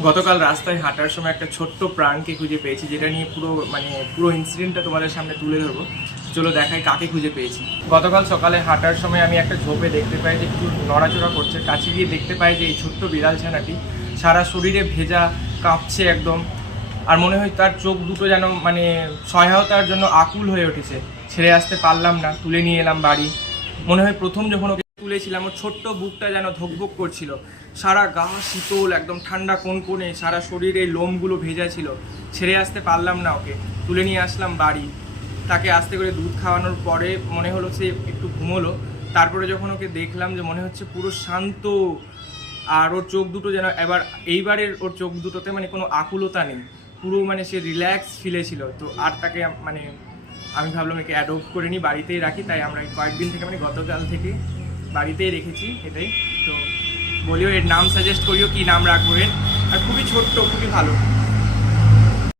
গতকাল রাস্তায় হাঁটার সময় একটা ছোট্ট প্রাণকে খুঁজে পেয়েছি, যেটা নিয়ে পুরো ইনসিডেন্টটা তোমাদের সামনে তুলে ধরবো। চলো দেখাই কাকে খুঁজে পেয়েছি। গতকাল সকালে হাঁটার সময় আমি একটা ঝোপে দেখতে পাই যে একটু নড়াচড়া করছে। কাছে গিয়ে দেখতে পাই যে এই ছোট্ট বিড়াল ছানাটি সারা শরীরে ভেজা, কাঁপছে একদম। আর মনে হয় তার চোখ দুটো যেন সহায়তার জন্য আকুল হয়ে উঠেছে। ছেড়ে আসতে পারলাম না, তুলে নিয়ে এলাম বাড়ি। মনে হয় প্রথম যখন ওকে তুলেছিলাম ওর ছোট্ট বুকটা যেন ধকভক করছিল। সারা গা শীতল, একদম ঠান্ডা কনকনে, সারা শরীরে লোমগুলো ভেজা ছিল। ছেড়ে আসতে পারলাম না ওকে, তুলে নিয়ে আসলাম বাড়ি। তাকে আস্তে করে দুধ খাওয়ানোর পরে মনে হলো সে একটু ঘুমোলো। তারপরে যখন ওকে দেখলাম যে মনে হচ্ছে পুরো শান্ত, আর ওর চোখ দুটো যেন এইবারের ওর চোখ দুটোতে কোনো আকুলতা নেই, পুরো সে রিল্যাক্স ফিলে ছিল। তো আর তাকে আমি ভাবলাম একে অ্যাডপ্ট করে নিই, বাড়িতেই রাখি। তাই আমরা কয়েকদিন থেকে গতকাল থেকে বাড়িতেই রেখেছি এটাই। তো বলিও এর নাম সাজেস্ট করিও, কি নাম রাখবো এর। আর খুবই ছোট্ট, খুবই ভালো।